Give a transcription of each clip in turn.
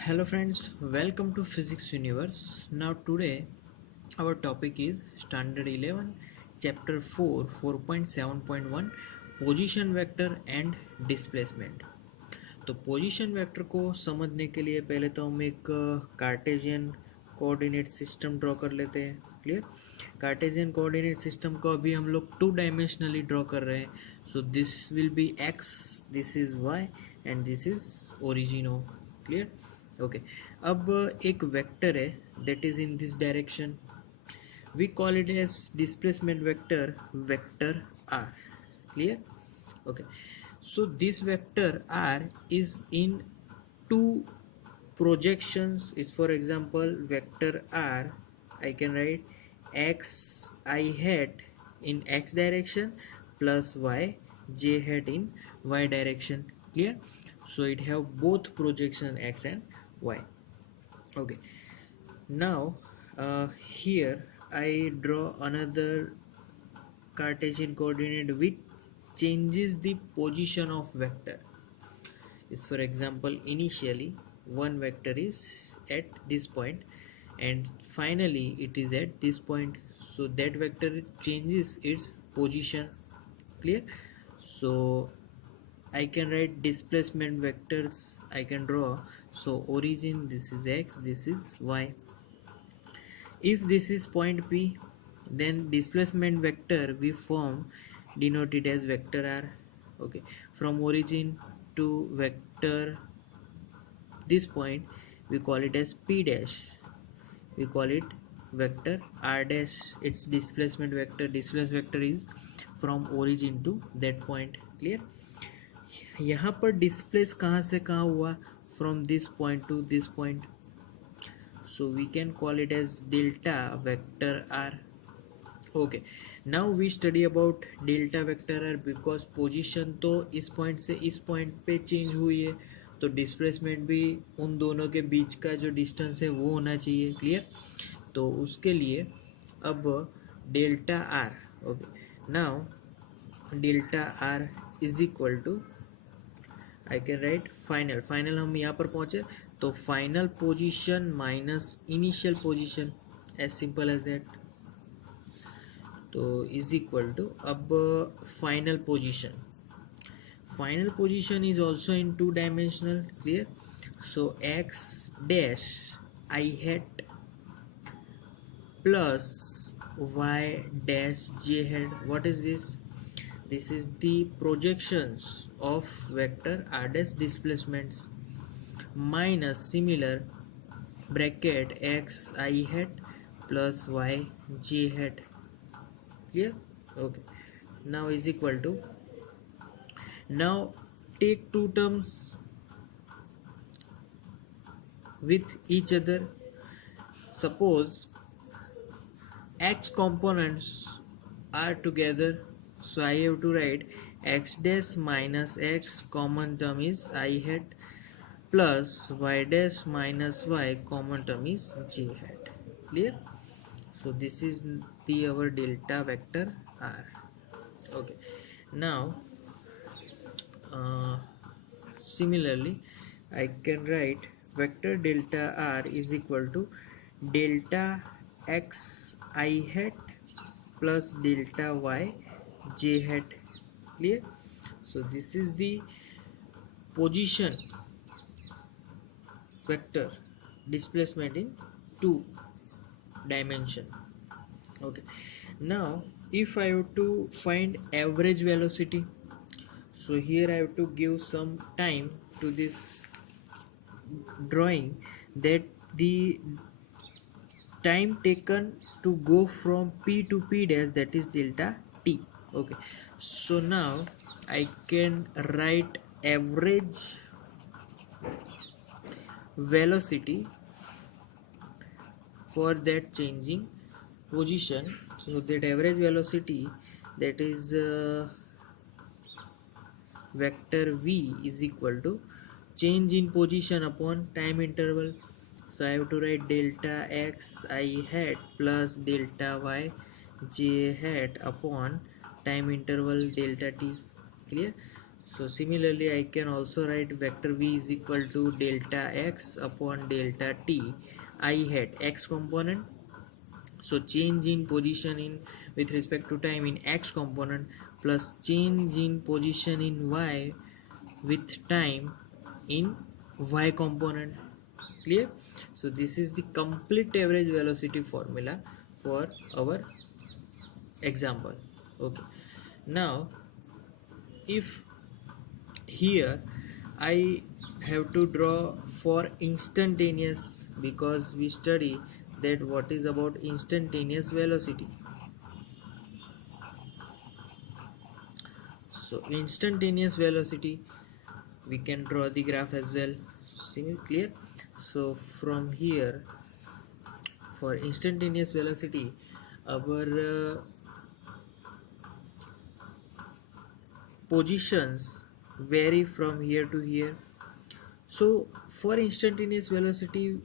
Hello friends, welcome to Physics Universe. Now today our topic is Standard 11 Chapter 4 4.7.1 Position Vector and Displacement. तो position vector को समझने के लिए पहले तो हम एक कार्टेशियन कोऑर्डिनेट सिस्टम ड्रॉ कर लेते हैं. क्लियर. कार्टेशियन कोऑर्डिनेट सिस्टम को अभी हम लोग टू डायमेंशनली ड्रॉ कर रहे हैं. So this will be X, this is Y and this is origin. Clear. Okay. अब एक वेक्टर है that is in this direction. We call it as displacement vector, vector R. Clear. Okay. So this vector r is in two projections. Is for example vector r, I can write x I hat in x direction plus y j hat in y direction. Clear. So it have both projection x and y. Okay. Now here I draw another Cartesian coordinate which changes the position of vector. Is for example initially one vector is at this point and finally it is at this point, so that vector changes its position. Clear. So I can write displacement vectors I can draw. So origin, this is x, this is y. If this is point P, then displacement vector we form denoted as vector r. Okay. From origin to vector this point we call it as P dash. We call it vector r dash. Its displacement vector. Displacement vector is from origin to that point. Clear. यहाँ पर displace कहाँ से कहाँ हुआ? From this point to this point. So we can call it as delta vector r. Okay. Now we study about delta vector r because position तो इस point से इस point पे change हुई है, तो displacement भी उन दोनों के बीच का जो distance है वो होना चाहिए. क्लियर. तो उसके लिए अब delta r. Okay. Now delta r is equal to I can write final हम यहाँ पर पहुँचे तो final position minus initial position, as simple as that. तो इज इक्वल टू अब final position is also in two dimensional. Clear. So X dash I hat plus Y dash J hat. What is this? This is the projections of vector r dash displacements minus similar bracket x I hat plus y j hat. Clear. Okay. Now is equal to, now take two terms with each other. Suppose x components are together, so I have to write x dash minus x, common term is I hat, plus y dash minus y, common term is j hat. Clear. So this is the our delta vector r. Okay. Now similarly I can write vector delta r is equal to delta x I hat plus delta y j hat. Clear. So this is the position vector displacement in two dimension. Okay. Now if I have to find average velocity, so here I have to give some time to this drawing, that the time taken to go from P to P dash, that is delta t. Okay. So now I can write average velocity for that changing position. So that average velocity, that is vector v is equal to change in position upon time interval. So I have to write delta x I hat plus delta y j hat upon time interval delta t. Clear. So similarly I can also write vector v is equal to delta x upon delta t I hat x component. So change in position in with respect to time in x component plus change in position in y with time in y component. Clear? So this is the complete average velocity formula for our example. Okay, now if here I have to draw for instantaneous, because we study that what is about instantaneous velocity. So instantaneous velocity we can draw the graph as well. See, clear? So from here for instantaneous velocity our positions vary from here to here. So for instantaneous velocity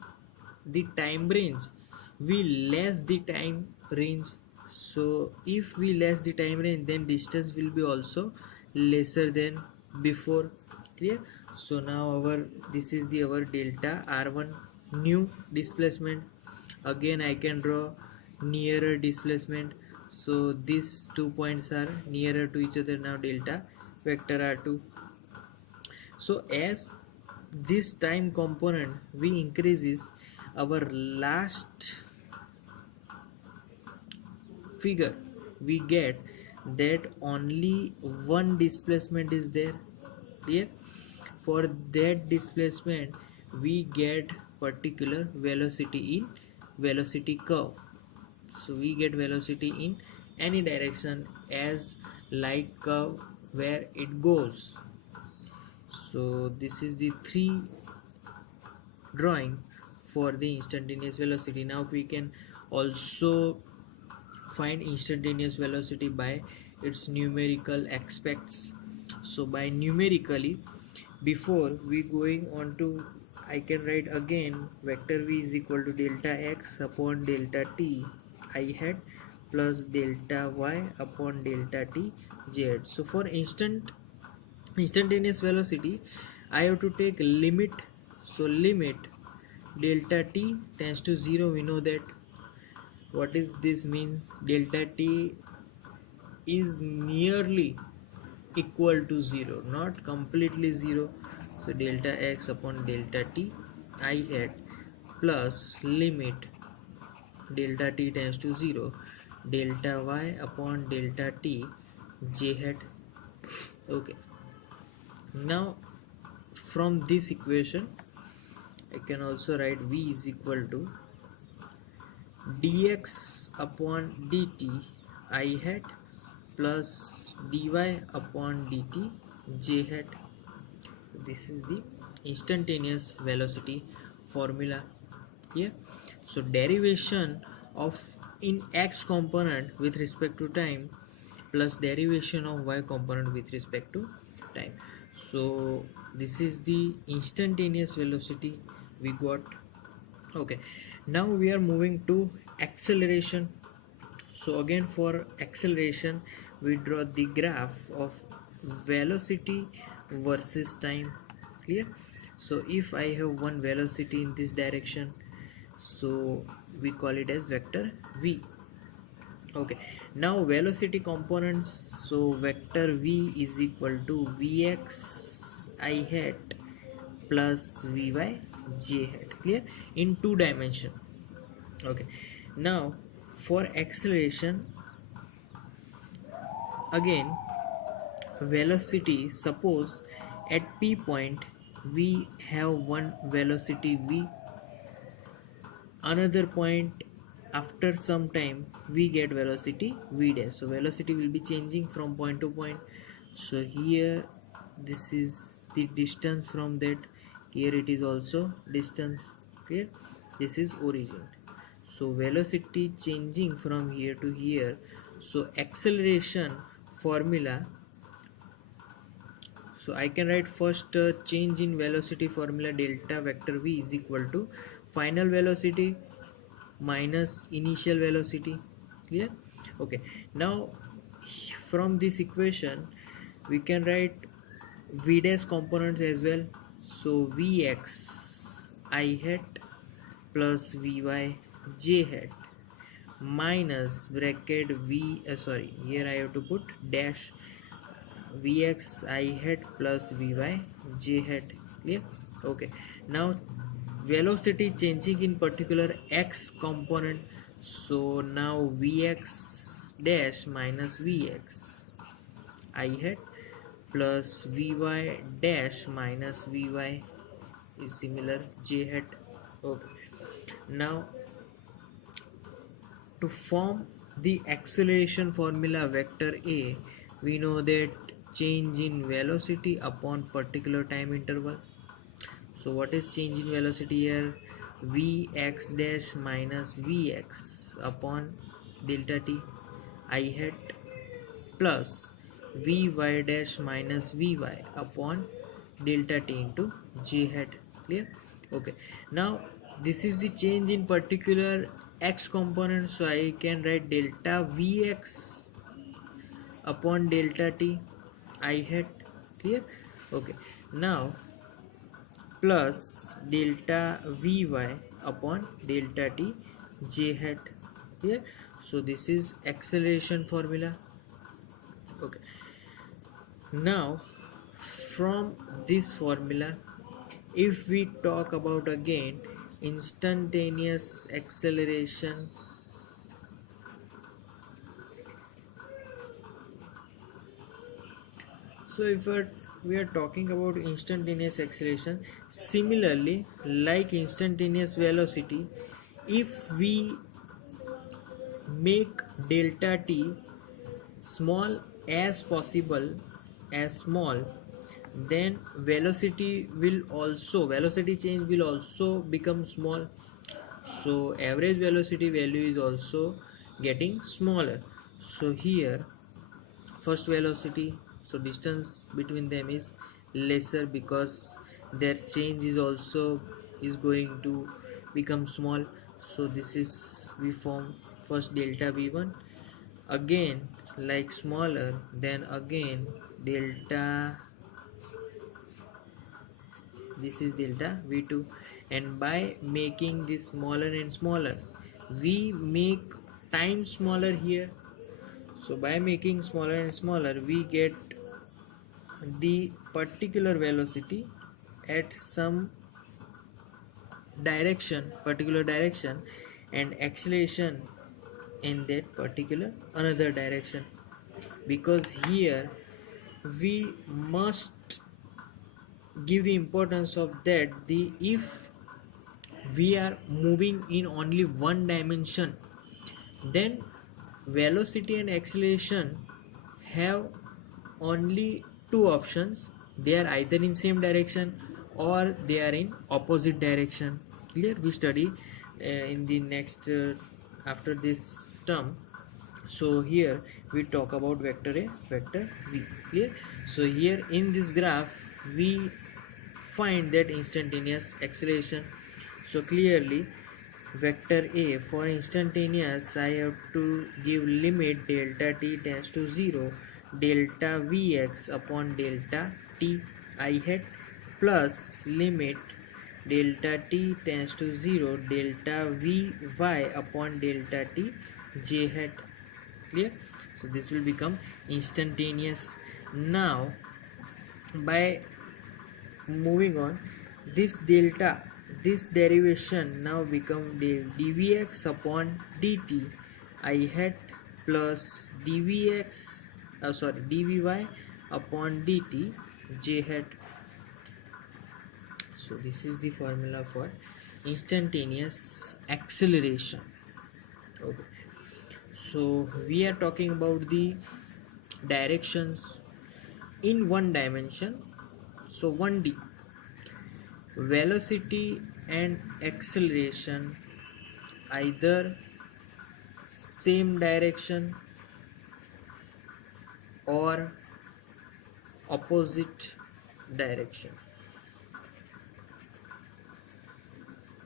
the time range, we less the time range. So if we less the time range, then distance will be also lesser than before. Clear? So now our this is the our delta r1 new displacement. Again I can draw nearer displacement. So these 2 points are nearer to each other. Now delta vector r2. So as this time component we increases, our last figure we get that only one displacement is there. Clear? For that displacement we get particular velocity in velocity curve. So we get velocity in any direction as like curve where it goes. So this is the three drawing for the instantaneous velocity. Now we can also find instantaneous velocity by its numerical aspects. So by numerically, before we going on to, I can write again vector v is equal to delta x upon delta t I hat plus delta y upon delta t z. So for instantaneous velocity I have to take limit. So limit delta t tends to 0. We know that. What is this means? Delta t is nearly equal to 0, not completely 0. So delta x upon delta t I hat plus limit delta t tends to 0 delta y upon delta t j hat. Okay, now from this equation I can also write v is equal to dx upon dt I hat plus dy upon dt j hat. This is the instantaneous velocity formula here. So derivation of in x component with respect to time plus derivation of y component with respect to time. So this is the instantaneous velocity we got. Okay, now we are moving to acceleration. So again for acceleration we draw the graph of velocity versus time. Clear? So if I have one velocity in this direction, so we call it as vector v. Okay, now velocity components. So vector v is equal to vx I hat plus vy j hat. Clear? In two dimension. Okay, now for acceleration again velocity, suppose at p point we have one velocity v, another point after some time we get velocity v dash. So velocity will be changing from point to point. So here this is the distance from that, here it is also distance. Clear? This is origin. So velocity changing from here to here. So acceleration formula, so I can write first change in velocity formula delta vector v is equal to final velocity minus initial velocity. Clear? Okay, now from this equation we can write v dash components as well. So vx I hat plus vy j hat minus bracket v sorry, here I have to put dash vx I hat plus vy j hat. Clear? Okay, now velocity changing in particular x component. So now vx dash minus vx I hat plus vy dash minus vy is similar j hat. Okay, now to form the acceleration formula vector A, we know that change in velocity upon particular time interval. So what is change in velocity here? Vx dash minus Vx upon delta t I hat plus Vy dash minus Vy upon delta t into j hat. Clear? Okay, now this is the change in particular x component, so I can write delta Vx upon delta t I hat. Clear? Okay, now plus delta Vy upon delta t j hat. Here, so this is acceleration formula. Okay, now from this formula, if we talk about again instantaneous acceleration, so if we are talking about instantaneous acceleration, similarly like instantaneous velocity, if we make delta t small as possible, as small, then velocity change will also become small. So average velocity value is also getting smaller. So here first velocity, so distance between them is lesser because their change is also is going to become small. So this is we form first delta v1, again like smaller, then again delta, this is delta v2, and by making this smaller and smaller we make time smaller here. So by making smaller and smaller we get the particular velocity at some particular direction, and acceleration in that particular another direction, because here we must give the importance of that, the if we are moving in only one dimension, then velocity and acceleration have only two options. They are either in same direction or they are in opposite direction. Clear? We study in the next after this term. So here we talk about vector A, vector V. Clear? So here in this graph we find that instantaneous acceleration. So clearly vector A, for instantaneous I have to give limit delta t tends to 0 delta Vx upon delta t I hat plus limit delta t tends to 0 delta Vy upon delta t j hat. Clear? So this will become instantaneous. Now by moving on, this delta, this derivation now become dvx upon dt I hat plus dvx dvy upon dt j hat. So this is the formula for instantaneous acceleration. Okay, so we are talking about the directions in one dimension. So 1D, velocity and acceleration either same direction or opposite direction.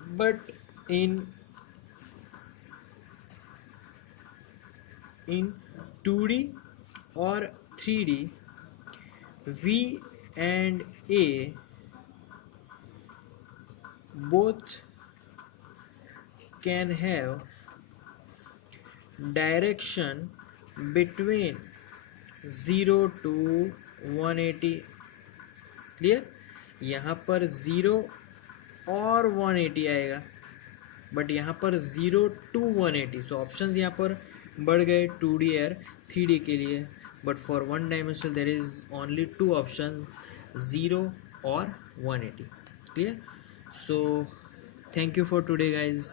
But in 2D or 3D, we and A both can have direction between 0 to 180. Clear, यहाँ पर 0 और 180 आएगा, but यहाँ पर 0 to 180. So options यहाँ पर बढ़ गए 2D और 3D के लिए, but for one dimensional there is only two option, 0 और 180. Clear. So thank you for today guys.